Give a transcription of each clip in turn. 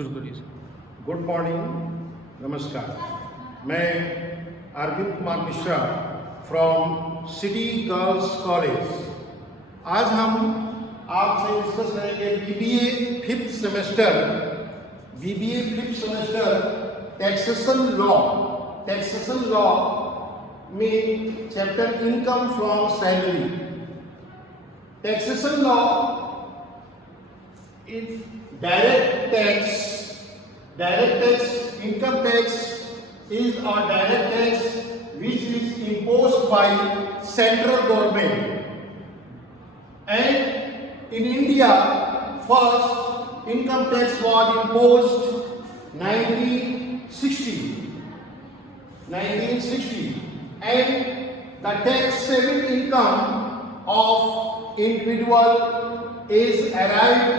शुरू करिए sir. Good morning, नमस्कार। मैं Arvind Kumar Mishra from city girls college. आज हम आपसे डिस्कस करेंगे BBA fifth semester taxation law में chapter income from salary. Taxation law is direct tax, income tax is a direct tax which is imposed by central government. And in India, first income tax was imposed 1960, and the taxable income of individual is arrived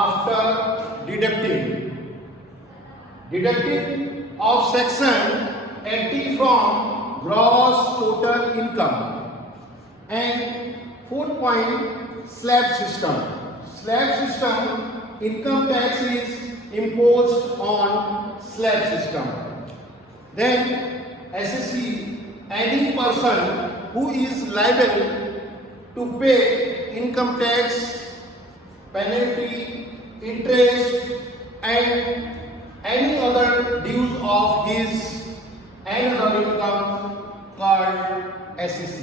after deducting of section 80 from gross total income. And fourth point, slab system. Income tax is imposed on slab system. Then SSC, any person who is liable to pay income tax, penalty, interest and any other dues of his annual income called SSC.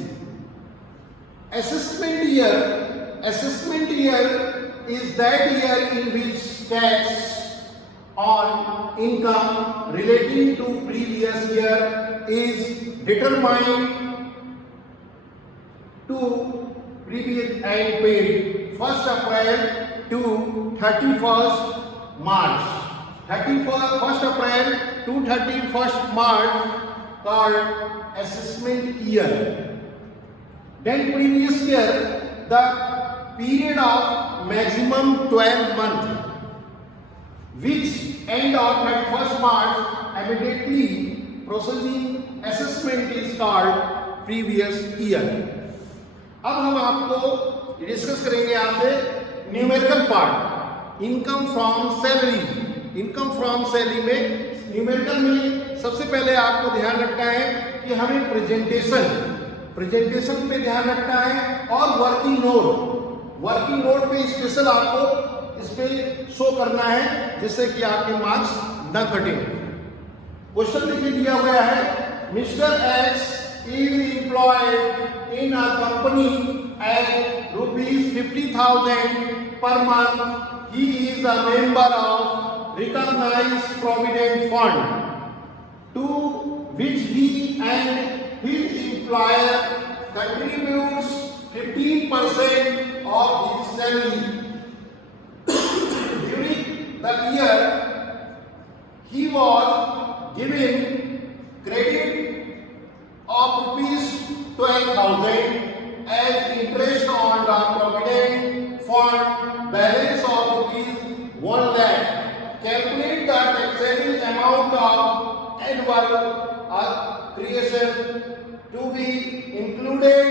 Assessment year is that year in which tax on income relating to previous year is determined to previous and paid 1st April to 31st March. 1st April to 31st March called assessment year. Then previous year, the period of maximum 12 months, which end on 31st March, immediately processing assessment is called previous year. अब हम आपको discuss करेंगे आपसे numerical part, income from salary में numerical में सबसे पहले आपको ध्यान रखना है कि हमें प्रेजेंटेशन पे ध्यान रखना है और वर्किंग नोट पे स्पेशल आपको इस पे शो करना है जिससे कि आपके मार्क्स न कटे। क्वेश्चन देखिए दिया हुआ है, mister x is employed in a company at rupees 50,000 per month. He is a member of recognized provident fund to which he and his employer contributes 15% of his salary. During the year, he was given credit of rupees 12,000 as interest on the provident fund balance of rupees 1 lakh. Calculate the taxable amount of annual creation to be included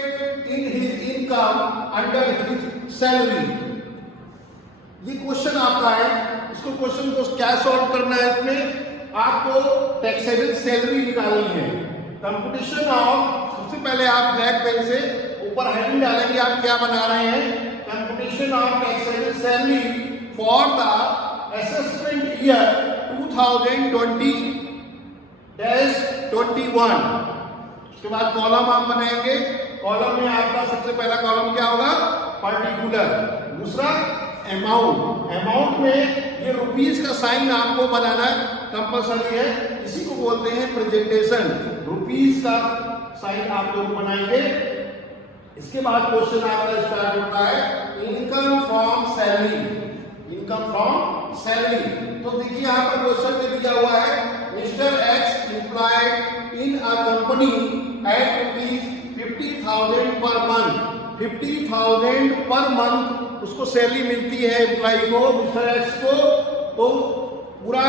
in his income under his salary. ये question आपका है, इसको question को क्या solve करना है, इसमें आपको टैक्सेबल सैलरी निकालनी है। कंप्यूटेशन ऑफ, सबसे पहले आप ब्लैक पेन से ऊपर हेडिंग डालेंगे, आप क्या बना रहे हैं, computation of taxable salary for the assessment year 2020-21। उसके बाद कॉलम आप बनाएंगे, कॉलम में आपका सबसे पहला कॉलम क्या होगा, पर्टिकुलर, दूसरा अमाउंट में ये रुपीस का साइन आपको बनाना कंपल्सरी है, इसी को बोलते हैं प्रेजेंटेशन। रुपीस का साइन आप लोग बनाएंगे। इसके बाद क्वेश्चन आपका स्टार्ट होता है इनकम फ्रॉम सैलरी। तो देखिए यहाँ पर क्वेश्चन में दिया हुआ है, mister x employed in a company at rupees 50,000 per month. 50,000 per month उसको सैलरी मिलती है एम्प्लॉय को, मिस्टर एक्स को। तो पूरा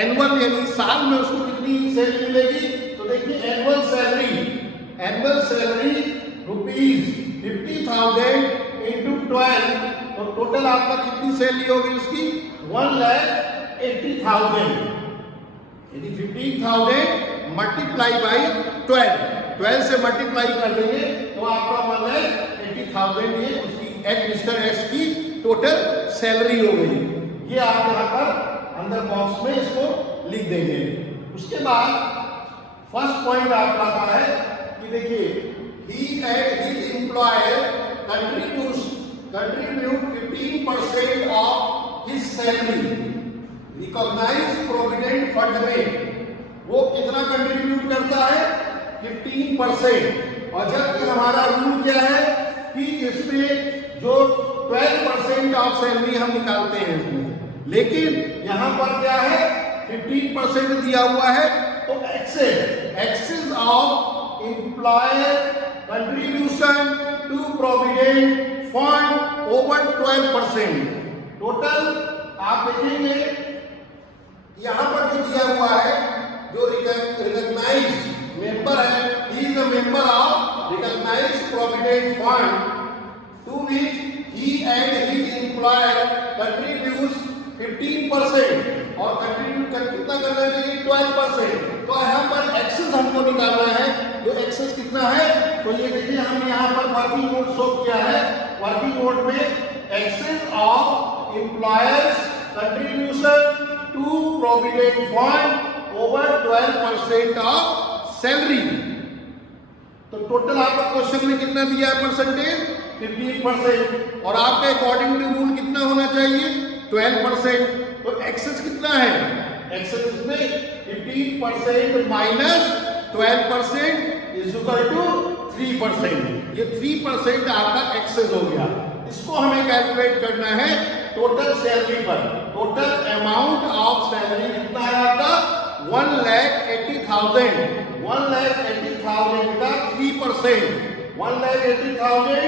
एनुअल यानी साल में उसको कितनी सैलरी मिलेगी, तो देखिए एनुअल सैलरी रुपीज 50,000 इंटू 12, तो टोटल आपका कितनी सैलरी होगी उसकी 1,80,000। 15,000, यदि 15,000 मल्टीप्लाई बाई 12 से मल्टीप्लाई कर देंगे तो आपका 1,80,000 ये उसकी मिस्टर एक्स की टोटल सैलरी हो गई। ये आप यहाँ पर अंदर बॉक्स में इसको लिख देंगे। उसके बाद फर्स्ट पॉइंट आपका आता है कि देखिए he and his employer contribute 15% of his salary recognized provident fund में वो कितना कंट्रीब्यूट करता है 15%। और जबकि हमारा रूल क्या है कि इसमें जो 12% ऑफ सैलरी हम निकालते हैं इसमें, लेकिन यहां पर क्या है 15% दिया हुआ है तो excess of employer contribution to provident fund over 12%। Total आप देखेंगे यहां पर जो दिया हुआ है जो रिकॉग्नाइज्ड मेंबर है, he is a member of recognised provident fund to which he and his employer contributes 15% और कंट्रीब्यूट कितना करना चाहिए 12%। तो यहाँ पर एक्सेस हमको निकालना है, जो एक्सेस कितना है तो ये देखिए हमने यहाँ पर वर्किंग नोट शो किया है। वर्किंग नोट में excess of employers contribution to provident fund over 12% of salary. तो टोटल आपका क्वेश्चन में कितना दिया है परसेंटेज 15%, और आपके अकॉर्डिंग टू रूल कितना होना चाहिए 12%। तो एक्सेस कितना है, एक्सेस में 15% माइनस 12% इज इक्वल टू 3%। ये 3% आपका एक्सेस हो गया। इसको हमें कैलकुलेट करना है टोटल सैलरी पर। टोटल अमाउंट ऑफ सैलरी कितना है आपका 1,80,000। 1,80,000 का 3%, 1,80,000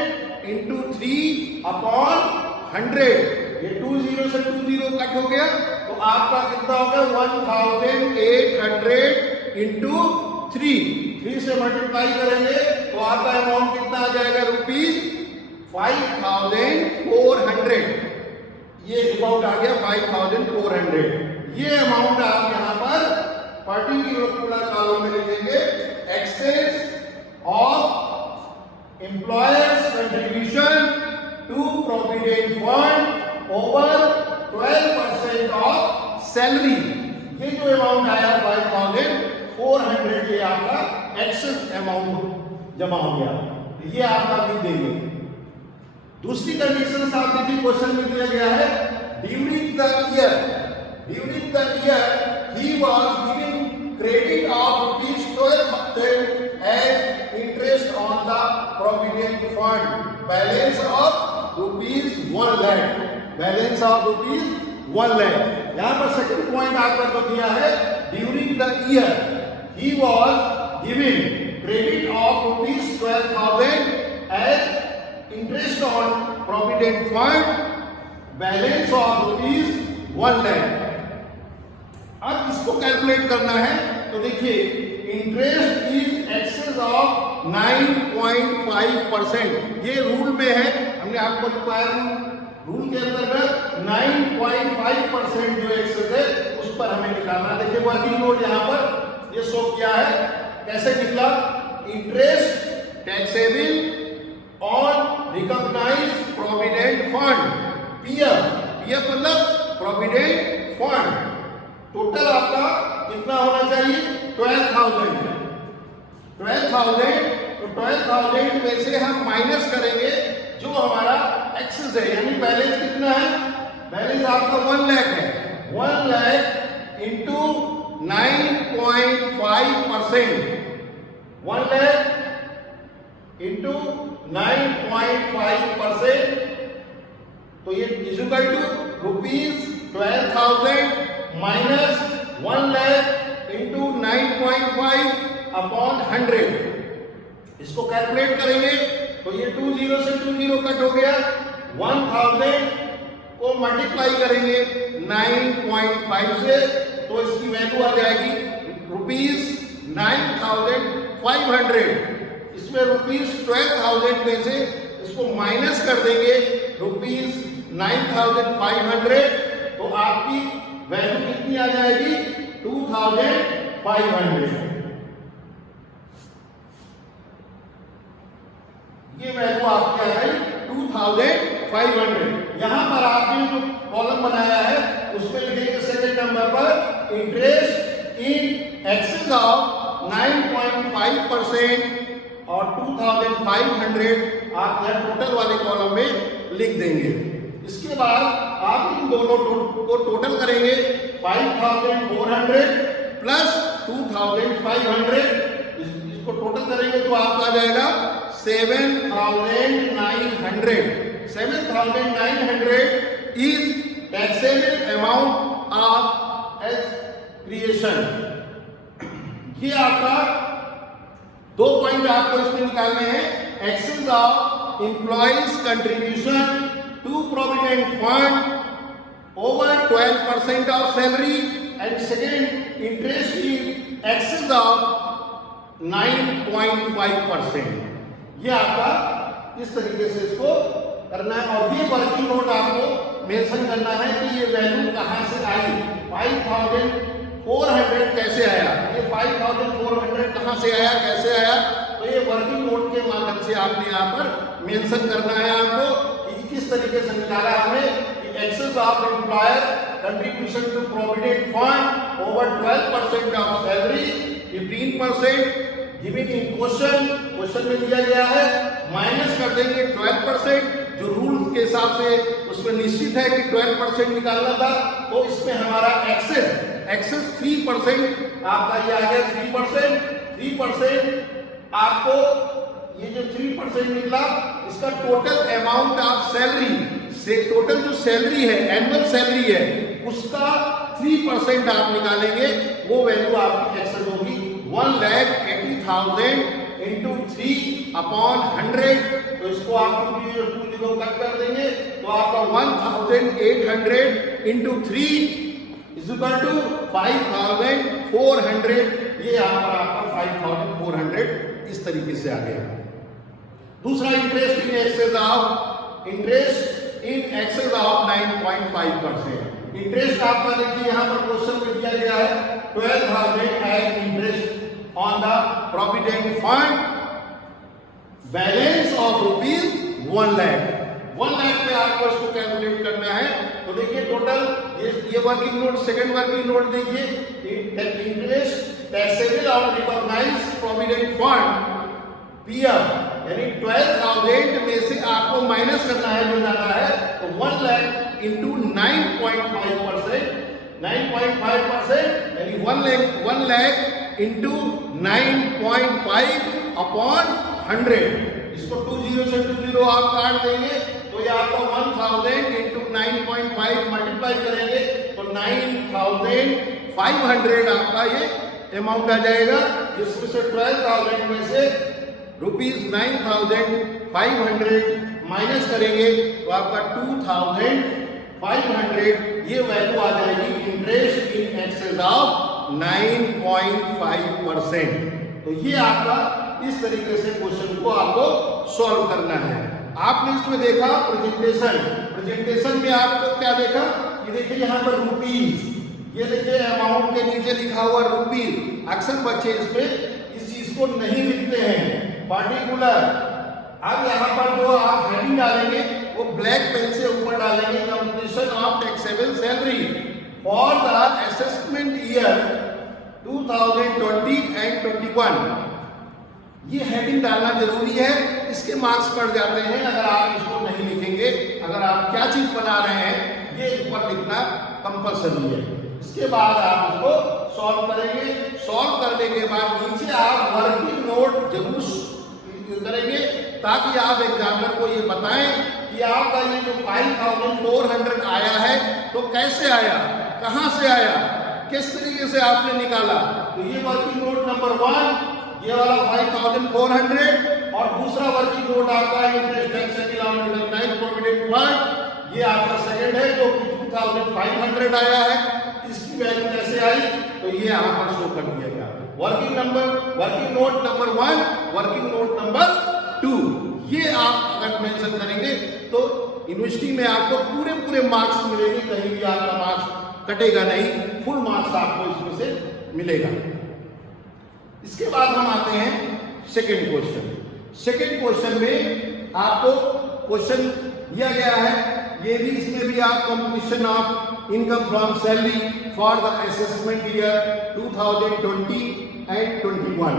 इंटू 3/100। ये 20 से 20 कट हो गया तो आपका कितना हो गया 1,800 इंटू 3 से मल्टीप्लाई करेंगे तो आपका अमाउंट कितना आ जाएगा ₹5,400। ये अमाउंट आ गया 5,400। ये अमाउंट आप यहां पर पर्टिकुलर कॉलम में लिखेंगे excess of employers contribution to provident fund over 12% of salary. ये जो अमाउंट आया 5,400 ये आपका एक्सेस अमाउंट जमा हो गया। ये आपका लिख देंगे। दूसरी कंडीशन आप देखिए क्वेश्चन में दिया गया है during the year he was giving credit of ₹12,000 as interest on the provident fund balance of ₹1 lakh. Balance of ₹1 lakh. यहां पर सेकंड पॉइंट आपका जो दिया है during the year he was giving credit of ₹12,000 as interest on provident fund balance of ₹1 lakh. अब इसको calculate करना है तो देखिए इंटरेस्ट इज एक्सेस ऑफ 9.5%। ये रूल में है, हमने आपको बताया रूल के अंतर्गत 9.5% जो एक्सेस है उस पर हमें निकालना। देखिए वर्किंग नोट यहाँ पर ये शो किया है, कैसे निकला interest taxable on recognised provident fund PF मतलब प्रोविडेंट फंड। टोटल आपका कितना होना चाहिए 12,000। तो 12,000 में से हम माइनस करेंगे जो हमारा एक्सेस है, यानी बैलेंस कितना है, बैलेंस आपका 1 लाख है। 1 लाख इंटू 9.5%, 1 लाख इंटू 9.5%, तो ये is equal to ₹12,000 minus 1 lakh into 9.5/100। इसको कैलकुलेट करेंगे तो ये 20 से 20 कट हो गया। 1,000 को मल्टीप्लाई करेंगे 9.5 से तो इसकी वैल्यू आ जाएगी ₹9,500। इसमें ₹12,000 में से इसको माइनस कर देंगे ₹9,500 तो आपकी वैल्यू कितनी आ जाएगी 2500। ये वैल्यू आपकी आ गई 2500। यहां पर आपने जो कॉलम बनाया है उसमें लिखेंगे सेकंड नंबर पर इंटरेस्ट इन एक्सेस ऑफ 9.5% और 2500 आप यहां टोटल वाले कॉलम में लिख देंगे। इसके बाद आप इन दोनों को टोटल करेंगे 5400 प्लस 2500, इसको टोटल करेंगे तो आपका आ जाएगा 7900। 7900 is taxable amount of as creation। ये आपका 2 पॉइंट आपको इसमें निकालने हैं। Excess of employees contribution to provident fund over 12% of salary and second interest in excess of 9.5%। ये आपका इस तरीके से इसको करना है और ये वर्किंग नोट आपको मेंशन करना है कि ये वैल्यू कहां से आई, 5400 कैसे आया, ये 5400 कहां से आया, कैसे आया, तो ये वर्किंग नोट के माध्यम से आपने यहाँ पर मेंशन करना है आपको कि किस तरीके से निकाला हमने कि excess of employer contribution to provident fund over 12% of salary, 15% given in question में दिया गया है, माइनस कर देंगे 12%, जो रूल के हिसाब से उसमें निश्चित है कि 12% निकालना था, तो इसमें हमारा एक्सेस 3% आपका ये आ गया 3%। आपको ये जो 3% निकला इसका टोटल अमाउंट ऑफ सैलरी से, टोटल जो सैलरी है एनुअल सैलरी है उसका 3% आप निकालेंगे, वो वैल्यू आपकी एक्सेस होगी 1,80,000 इंटू 3/100। तो इसको आप 2 कट कर देंगे तो आपका 1,800 इंटू 3 इज इक्वल टू 5,400। ये यहाँ पर आपका 5,400 इस तरीके से आ गया। दूसरा interest in excess of 9.5%। Interest आपका देखिए यहाँ पर क्वेश्चन में दिया गया है 12,000 as interest on the provident fund, balance of rupees 1 lakh. 1 lakh पे आपको इसको कैलकुलेट करना है। तो देखिए टोटल ये working note, second working note देखिए, interest taxable on recognised provident fund PF, यानी 12,000 में से आपको माइनस करना है जो जाना है, तो 1 लाख इंटू 9.5%, 9.5% यानी 1 लाख इंटू 9.5 अपॉन 100। इसको 20 से 20 आप काट देंगे तो ये आपको 1000 इंटू 9.5 मल्टीप्लाई करेंगे तो 9,500 आपका ये अमाउंट आ जाएगा, जिसमें से 12,000 में से ₹9,500 माइनस करेंगे तो आपका 2,500 ये वैल्यू आ जाएगी इंटरेस्ट इन एक्सेस ऑफ 9.5%। तो ये आपका इस तरीके से क्वेश्चन को आपको सॉल्व करना है। आपने इसमें देखा प्रेजेंटेशन में आपको क्या देखा कि देखिए यहाँ पर रुपीज, ये देखिए अमाउंट के नीचे लिखा हुआ रुपीज। अक्सर बच्चे इसमें इस चीज को नहीं लिखते हैं पार्टिकुलर। अब यहाँ पर जो आप हेडिंग डालेंगे वो ब्लैक पेन से ऊपर डालेंगे, completion of taxable salary for the assessment year 2020 and 21। ये हेडिंग डालना जरूरी है, इसके मार्क्स पड़ जाते हैं अगर आप इसको नहीं लिखेंगे। अगर आप क्या चीज बना रहे हैं ये ऊपर लिखना कंपल्सरी है। इसके बाद आप इसको सॉल्व करेंगे। सॉल्व करने के बाद नीचे आप वर्किंग नोट जरूर करेंगे ताकि आप एग्जामिनर को ये बताएं कि आपका ये जो 5,400 आया है तो कैसे आया, कहां से आया, किस तरीके से आपने निकाला। तो ये वर्किंग नोट नंबर 1 ये वाला 5,400 और दूसरा वर्किंग नोट आपका interest taxable on recognised provident fund, ये आपका सेकंड है जो 2,500 आया है। इसकी वैल्यू कैसे आई तो ये यहाँ पर शो कर दिया गया। Working note number 1, working note number 2, ये आप अगर मेंशन करेंगे तो यूनिवर्सिटी में आपको पूरे मार्क्स मिलेंगे, कहीं भी आपका मार्क्स कटेगा नहीं, फुल मार्क्स आपको इसमें से मिलेगा। इसके बाद हम आते हैं सेकंड क्वेश्चन। सेकंड क्वेश्चन में आपको क्वेश्चन दिया गया है, ये भी इसमें भी आप competition of income from salary for the assessment year 2020 and 21।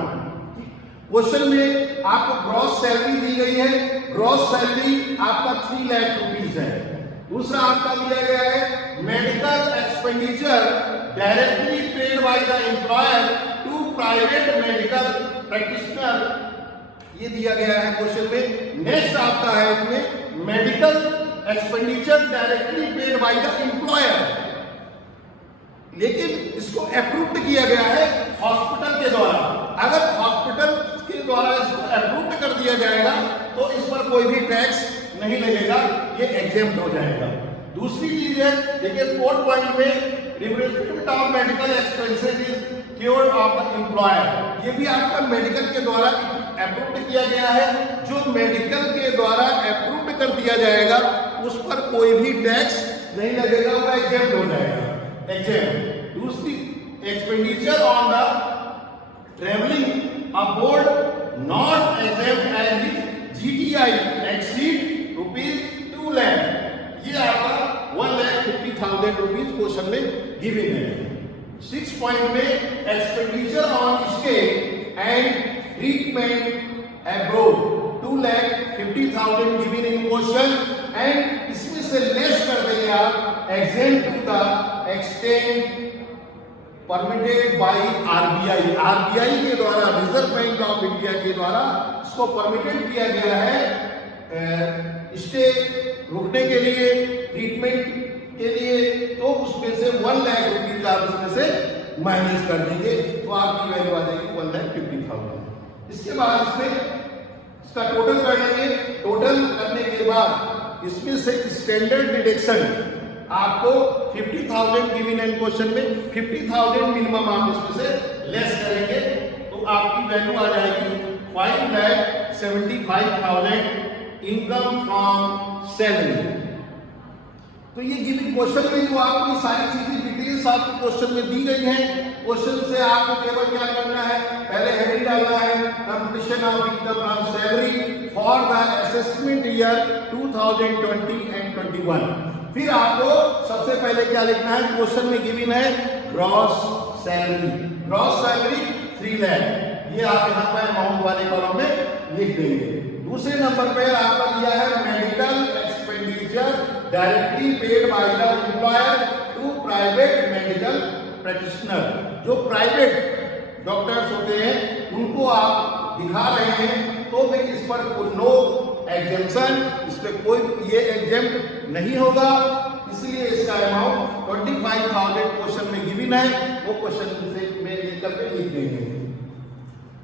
Question में आपको ग्रॉस सैलरी दी गई है, ग्रॉस सैलरी आपका 3 लाख रुपीज है। दूसरा आपका दिया गया है medical expenditure directly paid by the employer to private medical practitioner, ये दिया गया है क्वेश्चन में। नेक्स्ट आपका है इसमें medical expenditure directly paid by the employer, लेकिन इसको अप्रूव्ड किया गया है हॉस्पिटल के द्वारा। अगर हॉस्पिटल के द्वारा इसको अप्रूव्ड कर दिया जाएगा तो इस पर कोई भी टैक्स नहीं लगेगा, ये एग्जेम्प्ट हो जाएगा। दूसरी चीज है, देखिए 4 पॉइंट में replacement of medical expenses is cured of the employer, ये भी आपका मेडिकल के द्वारा अप्रूव्ड किया गया है। जो मेडिकल के द्वारा अप्रूव्ड कर दिया जाएगा उस पर कोई भी टैक्स नहीं लगेगा, वो एग्जेम्प्ट हो जाएगा, एग्जेम्प्ट। दूसरी expenditure on the travelling abroad not exempt as GTI exceed ₹2 lakh, ये आपका 1,50,000 रुपीज क्वेश्चन में गिवन है। 6 पॉइंट में expenditure on stay and treatment abroad 2,50,000 given in question, and इसमें से लेस कर देंगे आप exempt to the extent permitted by RBI, RBI के द्वारा, रिजर्व बैंक ऑफ इंडिया के द्वारा इसको परमिटेड किया गया है स्टे रुकने के लिए, ट्रीटमेंट के लिए, तो उसमें से 1 लाख रुपीज आप उसमें से माइनस कर देंगे तो आपकी वैल्यू आ जाएगी 1,50,000। इसके बाद इसमें इसका टोटल कर लेंगे। टोटल करने के बाद इसमें से स्टैंडर्ड डिडक्शन आपको 50,000 गिवन इन क्वेश्चन में 50,000 मिनिमम आप इसमें से लेस करेंगे तो आपकी वैल्यू आ जाएगी 5,75,000 इनकम फ्रॉम सैलरी। तो ये गिवन क्वेश्चन में जो आपको सारी चीजें डिटेल्स आपको क्वेश्चन में दी गई हैं, क्वेश्चन से आपको केवल क्या करना है, पहले हेडिंग डालना है competition of income from salary for the assessment year 2020 and 21। फिर आपको सबसे पहले क्या लिखना है, क्वेश्चन में गिवन है gross salary, gross salary 3 lakh, ये आप यहाँ पर अमाउंट वाले कॉलम में लिख देंगे। दूसरे नंबर पे आपका दिया है medical expenditure directly paid by the employer to private medical practitioner, जो प्राइवेट डॉक्टर्स होते हैं उनको आप दिखा रहे हैं तो फिर इस पर नो एग्जेम्पशन, इस पे कोई ये एग्जेम्प्ट नहीं होगा, इसलिए इसका अमाउंट 25,000 क्वेश्चन में गिवन है, वो क्वेश्चन से में लेकर के लिख देंगे।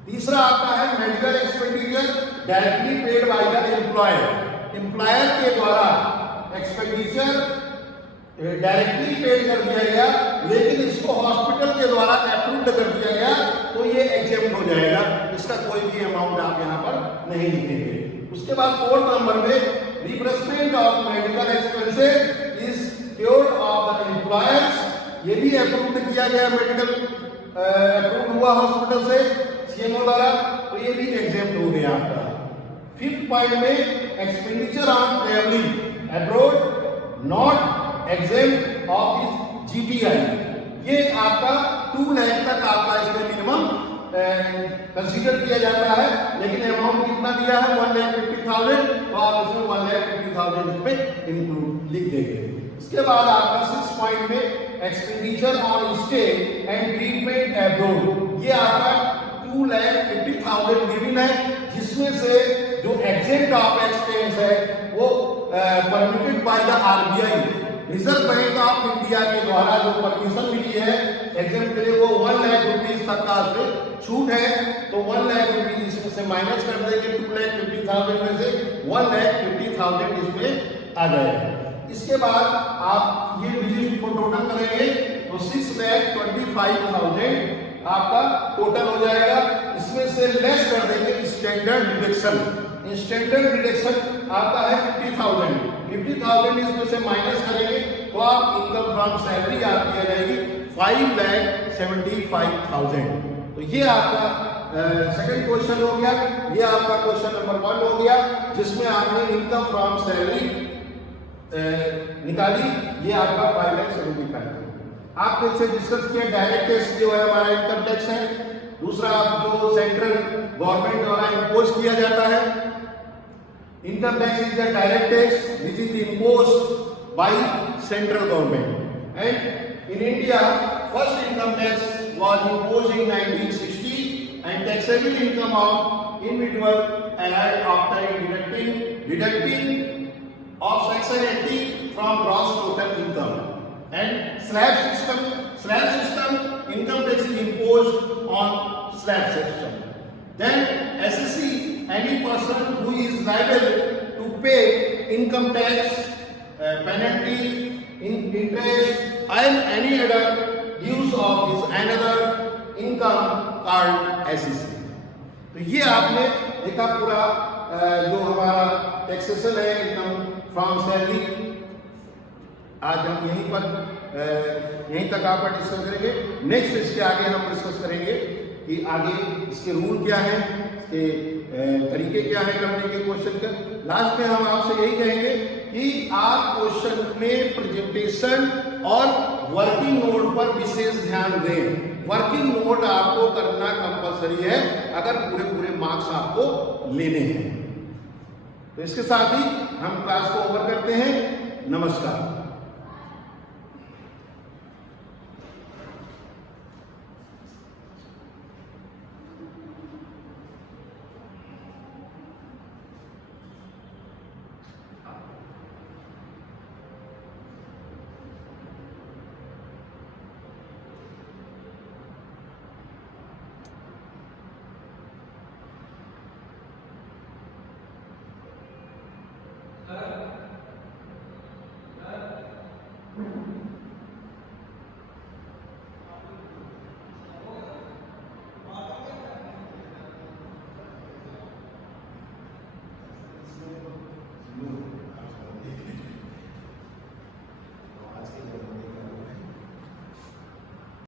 तीसरा आपका है medical expenditure directly paid by the employer, employer के द्वारा एक्सपेंडिचर डायरेक्टली पेड कर दिया गया लेकिन इसको हॉस्पिटल के द्वारा अप्रूव्ड कर दिया गया तो ये एग्जेम्प्ट हो जाएगा, इसका कोई भी अमाउंट आप यहाँ पर नहीं लिखेंगे। उसके बाद 4 नंबर में replacement of medical expenses is cured of the employers, ये भी अप्रूव्ड किया गया, मेडिकल अप्रूव्ड हुआ हॉस्पिटल से सीएमओ द्वारा, तो ये भी एग्जेम्प्ट हो गया आपका। 5th पॉइंट में expenditure on travelling abroad not exempt of GTI, ये आपका 2 लाख तक आपका इसमें मिनिमम कंसीडर किया जाता है, लेकिन अमाउंट कितना दिया है 1,50,000, तो आप इसमें 1,50,000 इसमें इंक्लूड लिख देंगे। इसके बाद आपका 6 पॉइंट में expenditure on stay and treatment abroad, ये आपका 2,50,000 गिवन है, जिसमें से जो एग्जेम्प्ट ऑफ एक्सपेंस है वो permitted by the RBI, reserve bank of India के द्वारा जो परमिशन मिली है एग्जाम के लिए, वो 1 लाख रुपीज तक का छूट है, तो 1 लाख रुपीज इसमें से माइनस कर देंगे 2,50,000 में से 1,50,000 इसमें आ जाएगा। इसके बाद आप ये डिजिट को टोटल करेंगे तो 6,25,000 आपका टोटल हो जाएगा। इसमें से लेस कर देंगे स्टैंडर्ड डिडक्शन, स्टैंडर्ड डिडक्शन आपका है 50,000 इसमें से माइनस करेंगे तो आप इनकम फ्रॉम सैलरी आपकी आ जाएगी 5,75,000। तो ये आपका सेकंड क्वेश्चन हो गया। ये आपका क्वेश्चन नंबर 1 हो गया जिसमें आपने इनकम फ्रॉम सैलरी निकाली। ये आपका 5,75,000। आपने इससे डिस्कस किया डायरेक्ट टैक्स जो है हमारा इनकम टैक्स है। दूसरा आप जो सेंट्रल गवर्नमेंट द्वारा इम्पोज किया जाता है। Income tax is the direct tax which is imposed by central government and in India first income tax was imposed in 1960 and taxable income of individual arrived after deducting of section 80 from gross total income and slab system income tax is imposed on slab system. Then SSC, any person who is liable to pay income tax, penalty, interest and any other use of his another income called SSC। तो ये आपने देखा पूरा जो हमारा taxation है income from salary. आज हम यहीं तक आप डिस्कस करेंगे। नेक्स्ट इसके आगे हम डिस्कस करेंगे कि आगे इसके रूल क्या है, इसके तरीके क्या है करने के क्वेश्चन के। लास्ट में हम आपसे यही कहेंगे कि आप क्वेश्चन में प्रेजेंटेशन और वर्किंग नोट पर विशेष ध्यान दें। वर्किंग नोट आपको करना कंपलसरी है अगर पूरे मार्क्स आपको लेने हैं। तो इसके साथ ही हम क्लास को ओवर करते हैं। नमस्कार।